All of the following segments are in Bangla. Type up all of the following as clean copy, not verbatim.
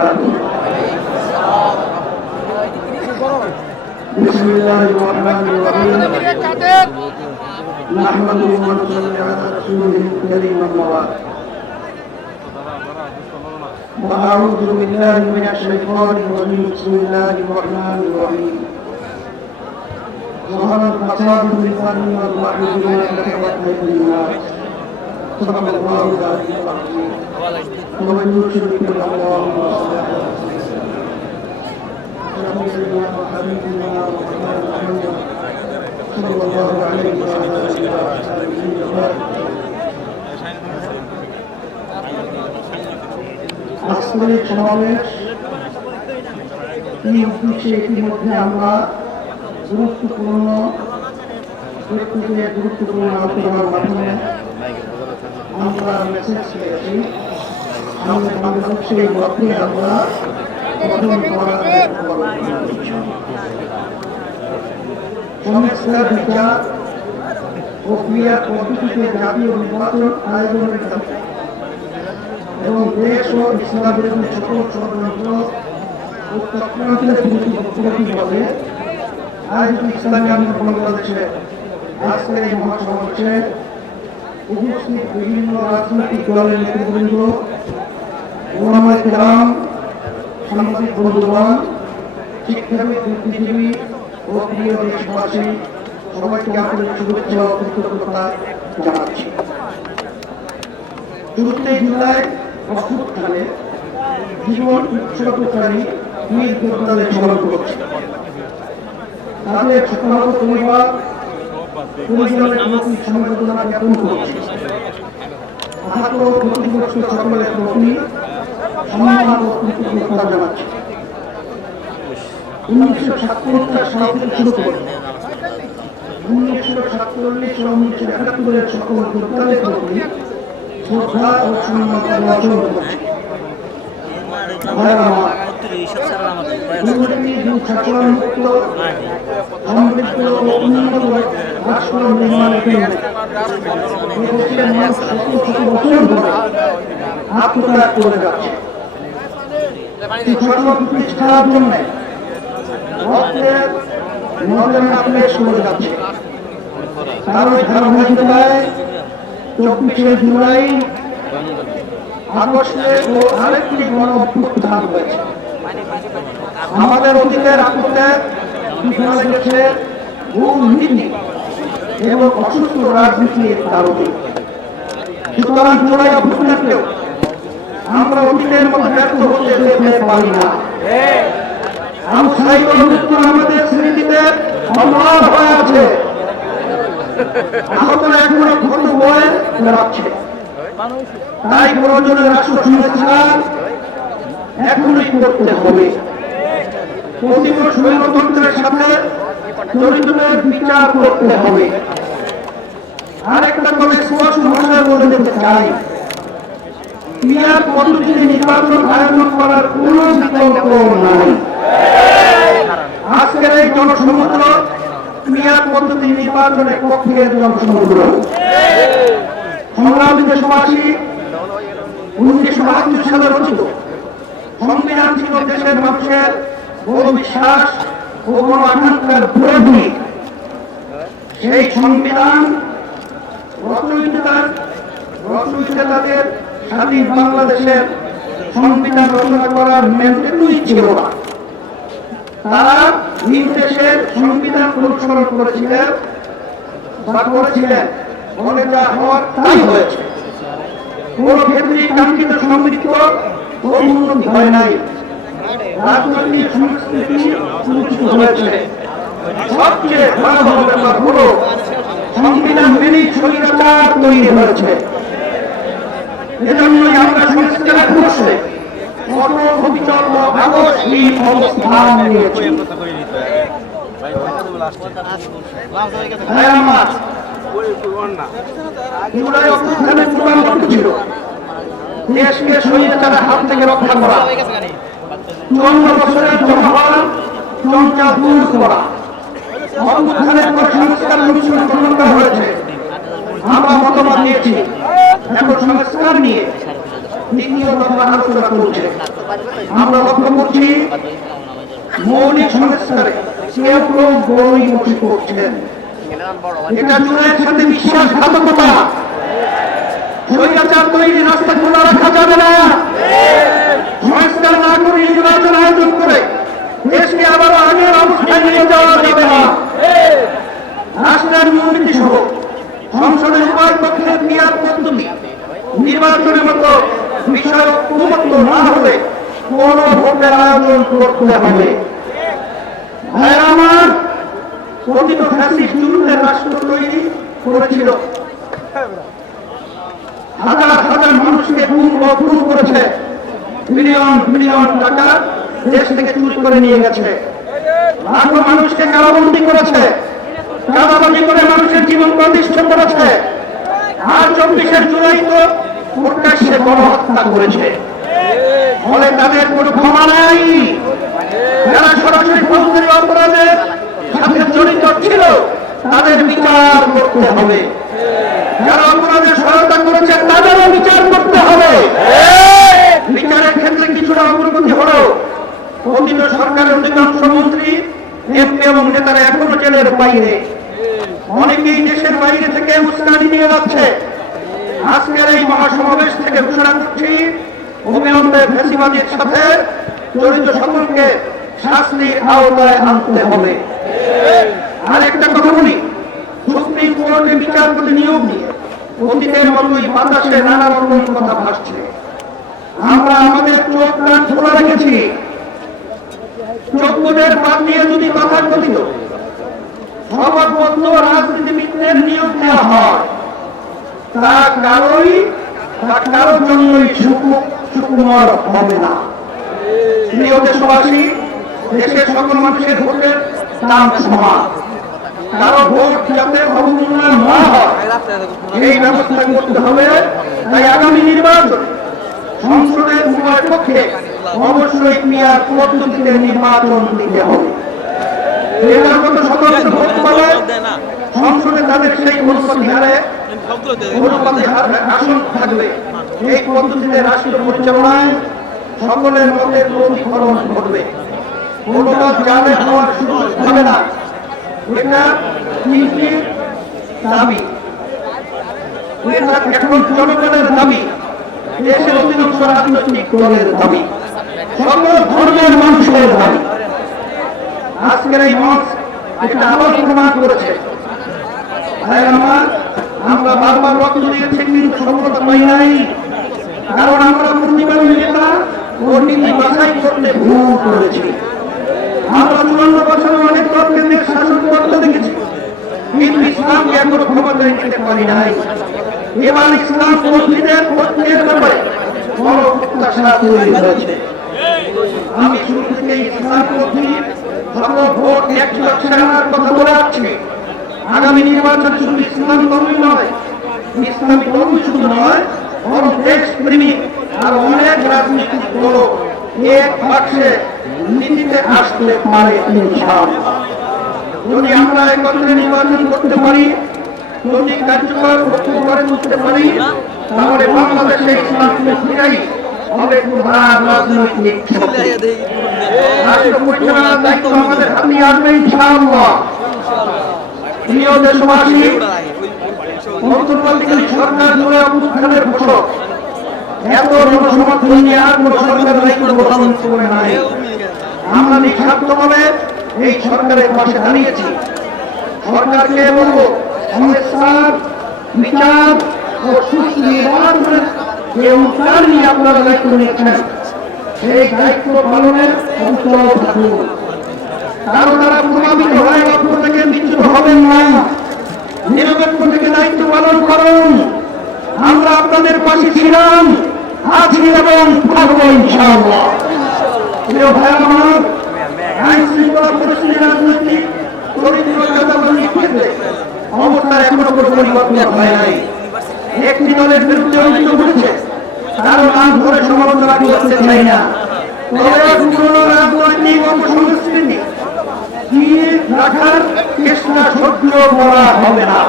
وبركاته. بسم الله الرحمن الرحيم. نحمده ونصلي على رسوله الكريم المبارك. وأعوذ بالله من الشيطان الرجيم. بسم الله الرحمن الرحيم. ظهر الفساد في البر والبحر بما كسبت أيدي الناس. صدق الله العلي العظيم. ومن يشرك بالله صلى الله عليه وعلى آله وصحبه. আজকের সমাবেশ এই উদ্দেশ্যে ইতিমধ্যে আমরা গুরুত্বপূর্ণ আলোচনার মাধ্যমে আমরা মেসেজ পেয়েছি। সেই মধ্যে আমরা সংস্কার বিচার ও ক্রিয়া পদ্ধতিতে জাতীয় নির্বাচন আয়োজনের দাবি এবং দেশ ও ইসলাম বিরোধী সকল ষড়যন্ত্র ও চক্রান্তের বিরুদ্ধে বলে আয়োজিত ইসলামী আন্দোলন বাংলাদেশে আজকের এই মহাসমাবেশে উপস্থিত বিভিন্ন রাজনৈতিক দলের নেতৃবৃন্দ, ওলামায়ে কেরাম, সামাজিক বন্ধুগণ, শিক্ষাবিদ, বুদ্ধিজীবী ও প্রিয় দেশবাসী, সবাইকে আন্তরিক শুভেচ্ছা ও কৃতজ্ঞতা জানাচ্ছি। শুরুতে জুলাই অভ্যুত্থানে জীবন উৎসর্গকারী বীর যোদ্ধাদের স্মরণ করছে। তাদের শোকাহত পরিবার পরিজনের প্রতি সমবেদনা জ্ঞাপন করছে। আহত ক্ষতিগ্রস্ত সকলের প্রতি সম্মান ও কৃতজ্ঞতা জানাচ্ছে। 1947 সাল থেকে শুরু করে 1947 ও 1971 সকল যোদ্ধাদের প্রতি শ্রদ্ধা ও সম্মান প্রদর্শন করছে। সমৃদ্ধ ও উন্নত রাষ্ট্র নির্মাণের জন্য শত বছর ধরে আত্মত্যাগ করে যাচ্ছে। প্রতিষ্ঠার জন্য রক্তের নদের আপ্লেশ করে যাচ্ছে। তারই ধারাবাহিকতায় 24শে জুলাই আগস্টে ও আরেকটি গণ অভ্যুত্থান হয়েছে। আমাদের অতীতের আত্মত্যাগ, বিপ্লবের ভুল নীতি এবং অসুস্থ রাজনীতির কারণে। সুতরাং জুলাই অভ্যুত্থানকেও আমরা অতীতের মতো ব্যর্থ হতে যেতে পারি না। আমাদের স্মৃতিতে অমর হয়ে আছে। আহতরা এখনো ক্ষত বয়ে বেড়াচ্ছে। তাই প্রয়োজনে রাষ্ট্র সংস্কার এখনই করতে হবে। প্রতিবর্ষ স্বৈরতন্ত্রের সাথে জড়িতদের বিচার করতে হবে। আরেকটা কথা স্পষ্ট ভাষায় বলে দিতে চাই, ক্রিয়ার পদ্ধতিতে নির্বাচন আয়োজন করার কোন বিকল্প নাই। আজকের এই জনসমুদ্র ক্রিয়ার পদ্ধতি নির্বাচনের পক্ষের জনসমুদ্র। সংগ্রামী দেশবাসী, 1972 সালে রচিত সংবিধান ছিল দেশের মানুষের বহু বিশ্বাস ও গণ আকাঙ্ক্ষার বিরোধী। সেই সংবিধান রচয়িতাদের স্বাধীন বাংলাদেশের সংবিধান রচনা করার মেন্টেনই ছিল না। তারা নিজ দেশের সংবিধান অনুসরণ করেছিলেন বলে যা হওয়ার তাই হয়েছে। কোন ক্ষেত্রে কাঙ্ক্ষিত সমৃদ্ধ ও উন্নতি হয় নাই। রাজনৈতিক সংস্কৃতি সুরক্ষিত হয়েছে। সবচেয়ে ভয়াবহ ব্যাপার হলো সংবিধান মেনেই স্বৈরাচার তৈরি হয়েছে। এজন্যই আমরা সংস্কারের পক্ষে কত অবিচল ও আগস্টহীন অবস্থান নিয়েছি। জুলাই অভ্যুত্থানের প্রধান লক্ষ্য ছিল দেশকে স্বৈরাচারের হাত থেকে রক্ষা করা, 54 বছরের জনগণ জঞ্জাল দূর করা। অভ্যুত্থানের পর সংস্কার কমিশন গঠন করা হয়েছে। আমরা মতামত দিয়েছি, এখন সংস্কার নিয়ে দ্বিতীয় দফা আলোচনা করছে। আমরা লক্ষ্য করছি মৌলিক সংস্কারে কেউ কেউ বড়ই বসে করছেন। এটা জুনের সাথে বিশ্বাসঘাতকতা। স্বৈরাচার তৈরি রাস্তা খোলা রাখা যাবে না। সংস্কার না করে নির্বাচন আয়োজন করে দেশকে আবার আগের অবস্থায় নিয়ে যাওয়া যাবে না। রাষ্ট্রের দুর্নীতি সহ সংসদের উভয় পক্ষের মেয়াদ পদ্ধতি নির্বাচনের মতো বিষয় ঐক্যমত্য না হলে কোন ভোটের আয়োজন করতে হবে। ভাইরা আমার, কথিত ফ্যাসিস্ট জুলুমের রাষ্ট্র তৈরি করেছিল, হাজার হাজার মানুষকে খুন করেছে, বিলিয়ন বিলিয়ন টাকা দেশ থেকে চুরি করে নিয়ে গেছে, লাখো মানুষকে কারাবন্দী করেছে, কারাবন্দী করে মানুষের জীবন প্রতিষ্ঠ করেছে। আর 24 জুলাই তো প্রকাশ্যে গণহত্যা করেছে। ফলে তাদের কোনো ক্ষমা নাই। যারা সরাসরি ফৌজদারি অপরাধের সাথে জড়িত ছিল তাদের বিচার করতে হবে। যারা অপরাধের সহায়তা করেছে তাদেরও বিচার করতে হবে। বিচারের ক্ষেত্রে কিছুটা অগ্রগতি হলো। অতীত সরকারের অধিকাংশ মন্ত্রী, এমপি এবং নেতারা এখনো জেলের বাইরে। অনেকেই দেশের বাইরে থেকে উস্কানি নিয়ে যাচ্ছে। আজকের এই মহাসমাবেশ থেকে ঘোষণা করছি, অবিলম্বে ফ্যাসিবাদীর সাথে জড়িত সকলকে শাস্তির আওতায় আনতে হবে। আর একটা কথা বলি, সুপ্রিম কোর্টে বিচারপতি নিয়োগ নিয়ে অতীতের মতোই বাতাসে নানা রকম কথা ভাসছে। আমরা আমাদের চোখ কান খোলা রেখেছি। যোগ্যদের বাদ দিয়ে যদি কথা কথিত সমাজবদ্ধ রাজনীতিবিদদের নিয়োগ নেওয়া হয়, তা কারোর জন্যই সুকুমার হবে না। প্রিয় দেশবাসী, দেশের সকল মানুষের ভোটের দাম সমান। কারো ভোট যাতে অবমূল্যায়ন না হয় এই ব্যবস্থা করতে হবে। তাই আগামী নির্বাচন সংসদের উভয় পক্ষে অবশ্যই মেয়াদ পদ্ধতিতে নির্বাচন দিতে হবে। নির্বাচন সদস্য ভোট পাবে, সংসদে তাদের সেই অনুপাতে আসন থাকবে। এই পদ্ধতিতে রাষ্ট্র পরিচালনায় সকলের মতের প্রতিফলন ঘটবে। অনুবাদ জানে হওয়ার সুযোগ হবে না। এটা নীতির দাবি, এটা এখন জনগণের দাবি, দেশের অধিকাংশ রাজনৈতিক দলের দাবি, সকল ধর্মের মানুষের দাবি। আজকের এই মঞ্চ এটা আবার প্রমাণ করেছে। আমরা বারবার রক্ত দিয়েছি কিন্তু সফলতা পাই নাই। কারণ আমরা প্রতিবাদী নেতা ও নীতি বাছাই করতে ভুল করেছি। আমরা 54 বছরে অনেক দলকে দেশ শাসন করতে দেখেছি, কিন্তু ইসলামকে এখনো ক্ষমতায় নিতে পারি নাই। এবার ইসলাম পন্থীদের পক্ষের ব্যাপারে বড় প্রত্যাশা তৈরি হয়েছে। আমি শুরু থেকে ইসলাম পন্থী সকল ভোট 100 আনার কথা বলে আসছি। আগামী নির্বাচনে শুধু ইসলাম ধর্মই নয়, ইসলামী ধর্ম শুধু নয়, বরং দেশ প্রেমিক আর অনেক রাজনৈতিক দল এক বাক্সে নীতিতে আসতে পারে ইনশাআল্লাহ। যদি আমরা একত্রে নির্বাচন করতে পারি, যদি কার্যকর করে তুলতে পারি, তাহলে বাংলাদেশে ইসলামকে ফিরাই হবে প্রধান রাজনৈতিক শক্তি। রাষ্ট্র পরিচালনার দায়িত্ব আমাদের হাতে আসবে ইনশাআল্লাহ। প্রিয় দেশবাসী, অন্তর্বর্তীকালীন সরকার জুড়ে অভ্যুত্থানের ঘোষক এত জনসমর্থন নিয়ে আর কোন সরকার দায়িত্ব গ্রহণ করে নাই। আমরা নিঃস্বার্থভাবে এই সরকারের পাশে দাঁড়িয়েছি। সরকারকে বলবো, সংস্কার, বিচার ও সুষ্ঠু নির্বাচনের যে অঙ্গীকার নিয়ে আপনারা দায়িত্ব নিয়েছেন, সেই দায়িত্ব পালনের অঞ্চল থাকুন। কারো দ্বারা প্রভাবিত হয়ে লক্ষ্য থেকে বিচ্যুত হবেন না। নিরপেক্ষ থেকে দায়িত্ব পালন করুন। আমরা আপনাদের পাশে ছিলাম, আছি এবং থাকবো ইনশাআল্লাহ। প্রিয় ভাই আমার, আইন শৃঙ্খলা পরিস্থিতি, রাজনৈতিক চরিত্র চাঁদাবাজির ক্ষেত্রে অবস্থার এখনো কোনো পরিবর্তন হয় নাই। একটি দলের বিরুদ্ধে অভিযোগ উঠেছে, কারো নাম ধরে সমালোচনা করতে চাই না। তবে পুরনো রাজনৈতিক অপসংস্কৃতি রাখার চেষ্টা সহ্য করা হবে না।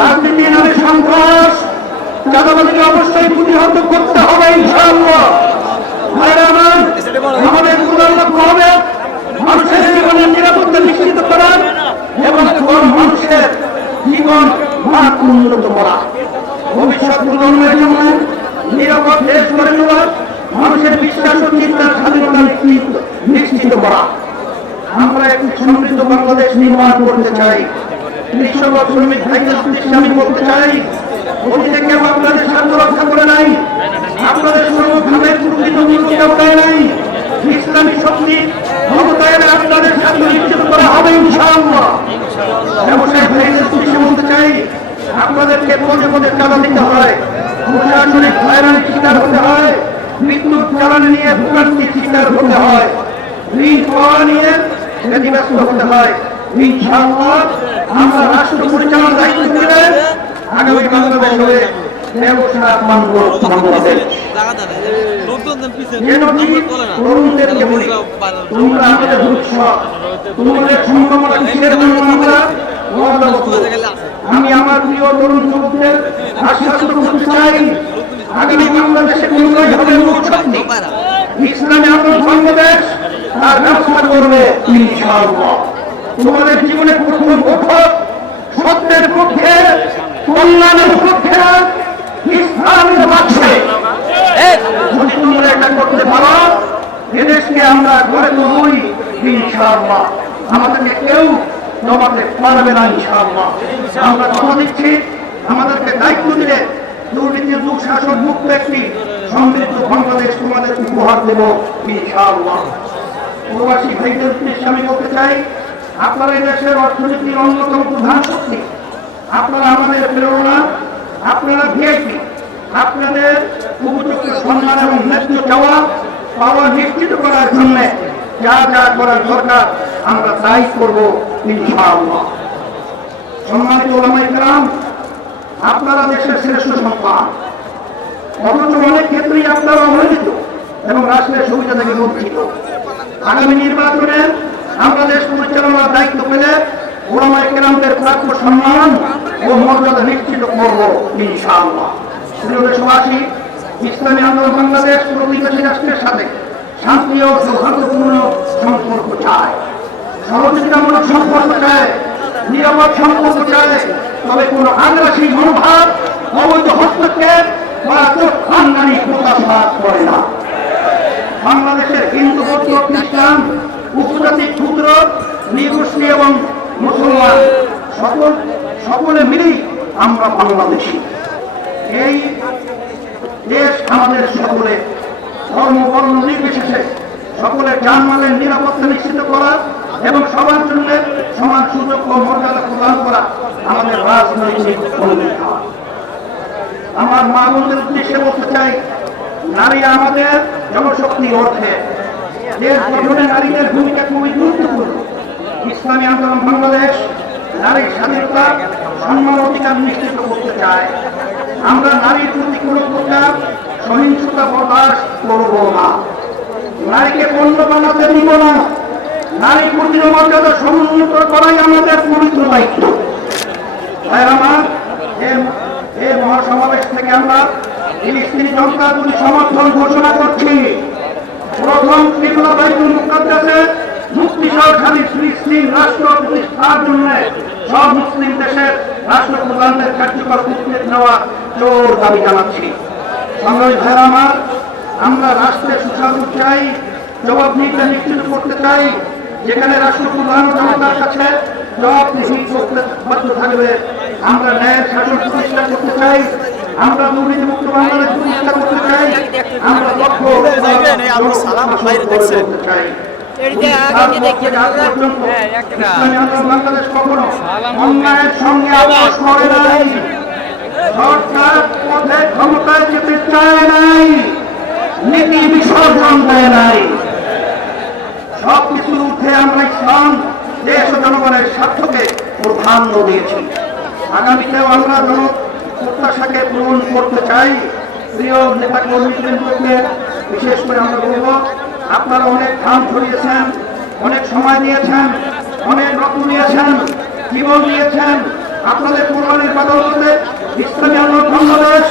রাজনীতি নামে সন্ত্রাস, চাঁদাবাজিকে অবশ্যই প্রতিহত করতে হবে ইনশাআল্লাহ। ভাইরা আমার, প্রজন্মের জন্য নিরাপদ দেশ গড়ে তোলা, মানুষের বিশ্বাস ও চিন্তার স্বাধীনতা নিশ্চিত করা। আমরা একটি সমৃদ্ধ বাংলাদেশ নির্মাণ করতে চাই। কৃষক ও শ্রমিক ভাইদের উদ্দেশ্যে আমি বলতে চাই, অতীতে কেউ আপনাদের স্বার্থ রক্ষা করে নাই, আপনাদের সর্বভাবের প্রকৃত মূল্য কেউ দেয় নাই। ইসলামী শক্তি ক্ষমতায়নে আপনাদের স্বার্থ নিশ্চিত করা হবে ইনশাআল্লাহ। ব্যবসায়ী ভাইদের উদ্দেশ্যে বলতে চাই, আপনাদেরকে পদে পদে চাঁদা দিতে হয়, প্রশাসনিক হয়রানির শিকার হতে হয়, বিদ্যুৎ জ্বালানি নিয়ে ভোগান্তির শিকার হতে হয়, ঋণ পাওয়া নিয়ে ব্যতিব্যস্ত হতে হয়। ইনশাআল্লাহ আমরা রাষ্ট্র পরিচালনার দায়িত্ব নিলে আগামী বাংলাদেশ হবে ব্যবসা বাংলাদেশ। তরুণদেরকে বলি, তোমরা আমাদের ভবিষ্যৎ, তোমাদের সম্ভাবনা কিসের জন্য আমরা আমি আমার প্রিয় তরুণ যুবকদের আশ্বাস করতে চাই, আগামী বাংলাদেশে কোনটাই হবে শক্তি ইসলামী আন্দোলন বাংলাদেশ তার ব্যবস্থা করবে ইনশাআল্লাহ। তোমাদের জীবনে প্রথম বৈঠক সত্যের পক্ষে, কল্যাণের পক্ষে, ইসলামের পক্ষে যদি তোমরা এটা করতে পারো, এদেশকে আমরা গড়ে তুলবই ইনশাআল্লাহ। আমাদেরকে কেউ দমাতে পারবে না ইনশাআল্লাহ। আমরা কথা দিচ্ছি, আমাদেরকে দায়িত্ব দিলে দুর্নীতির দুঃশাসন মুক্ত একটি সমৃদ্ধ বাংলাদেশ তোমাদের উপহার দেব ইনশাআল্লাহ। প্রবাসী ভাইদের উদ্দেশ্যে আমি বলতে চাই, আপনারা এই দেশের অর্থনীতির অন্যতম প্রধান শক্তি, আপনারা আমাদের প্রেরণা, আপনারা ভিআইপি। আপনাদের উপযুক্ত সম্মান এবং ন্যায্য চাওয়া পাওয়া নিশ্চিত করার জন্য যা যা করার দরকার আমরা তাই করব ইনশাআল্লাহ। সম্মানিত ওলামায়ে কেরাম, আপনারা দেশের শ্রেষ্ঠ সন্তান, অথচ অনেক ক্ষেত্রেই আপনারা অবহেলিত এবং রাষ্ট্রের সুবিধা থেকে বঞ্চিত। আগামী নির্বাচনে আমরা দেশ পরিচালনার দায়িত্ব পেলে ওলামায়ে কেরামদের প্রাপ্য সম্মান ও মর্যাদা নিশ্চিত করব ইনশাআল্লাহ। প্রিয় দেশবাসী, ইসলামী আন্দোলন বাংলাদেশ প্রতিবেশী রাষ্ট্রের সাথে শান্তি ও সৌহার্দ্যপূর্ণ সম্পর্ক চায়, সহযোগিতামূলক সম্পর্ক চায়, নিরাপদ সম্পর্ক চায়। তবে কোন আগ্রাসী মনোভাব, অবৈধ হস্তক্ষেপ বা খানদানি প্রকাশ করে না। বাংলাদেশের হিন্দু, বৌদ্ধ, খ্রিস্টান, উপজাতি, ক্ষুদ্র, নৃগোষ্ঠী এবং মুসলমান সকলে মিলেই আমরা বাংলাদেশী। এই দেশ আমাদের সকলে, ধর্ম বর্ণ নির্বিশেষে সকলের জানমালের নিরাপত্তা নিশ্চিত করা এবং সবার জন্য সমান সুযোগ ও মর্যাদা প্রদান করা আমাদের রাজনৈতিক ভূমিকা। আমার মা বোনদের উদ্দেশ্যে বলতে চাই, নারী আমাদের জনশক্তি অর্থে দেশ গঠনে নারীদের ভূমিকা খুবই গুরুত্বপূর্ণ। ইসলামী আন্দোলন বাংলাদেশ নারীর স্বাধীনতা, সম্মান, অধিকার নিশ্চিত করতে চায়। আমরা নারীর প্রতি কোনো প্রকার সহিংসতা বরদাস্ত করব না, নারীকে পণ্য বানাতে দিব না। নারী প্রতির মর্যাদা সমুন্নত করাই আমাদের পবিত্র দায়িত্ব। এই মহাসমাবেশ থেকে আমরা ফিলিস্তিনি জনতাগুলি সমর্থন ঘোষণা করছি। প্রথম কিবলা বাইতুল মুকাদ্দাসে মুক্তি সরকারি ফিলিস্তিন রাষ্ট্র প্রতিষ্ঠার জন্য সব মুসলিম দেশের রাষ্ট্রপ্রধানদের কার্যকর উদ্যোগ নেওয়া জোর দাবি জানাচ্ছি। সংগ্রামী ভাইরা আমার, আমরা রাষ্ট্রের সুশাসন চাই, জবাবদিহিতা নিশ্চিত করতে চাই। যেখানে রাষ্ট্রপ্রধান জনতার কাছে জবাবদিহি করতে বাধ্য থাকবে, আমরা ন্যায়ের শাসন প্রতিষ্ঠা করতে চাই, আমরা দুর্নীতিমুক্ত বাংলাদেশ প্রতিষ্ঠা করতে চাই, আমরা দক্ষ করতে চাই। বাংলাদেশ কখনো অন্যায়ের সঙ্গে আপোষ করে নাই, সরকার পথে ক্ষমতায় যেতে চায় নাই, নীতি বিসর্জন দেয় নাই। সবকিছুর ঊর্ধ্বে আমরা ইসলাম, দেশ ও জনগণের স্বার্থকে প্রাধান্য দিয়েছি। আগামীতেও আমরা প্রত্যাশাকে পূরণ করতে চাই। প্রিয় নেতা কর্মীদেরকে বিশেষ করে আমরা বলব, আপনারা অনেক ঘাম ছড়িয়েছেন, অনেক সময় দিয়েছেন, অনেক রক্ত দিয়েছেন, জীবন দিয়েছেন। আপনাদের কোরবানির বদৌলতে ইসলামী আন্দোলন বাংলাদেশ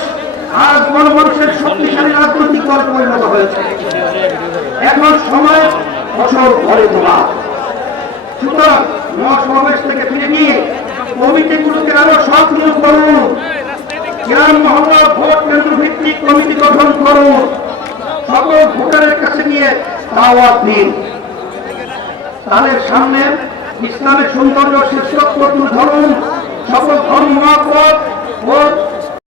আজ গণমানুষের শক্তিশালী রাজনৈতিক দল পরিণত হয়েছে। এখন সময় ফসল ঘরে তোলা। সুতরাং মহাসমাবেশ থেকে ফিরে গিয়ে কমিটিগুলোকে আরো সব নিয়োগ করুন। গ্রাম মহল্লা কমিটি গঠন করুন, সকল ভোটারের কাছে গিয়ে দাওয়াত দিন। তাদের সামনে ইসলামের সৌন্দর্য শীর্ষক তুলে ধরুন, সকল ধর্ম মত ও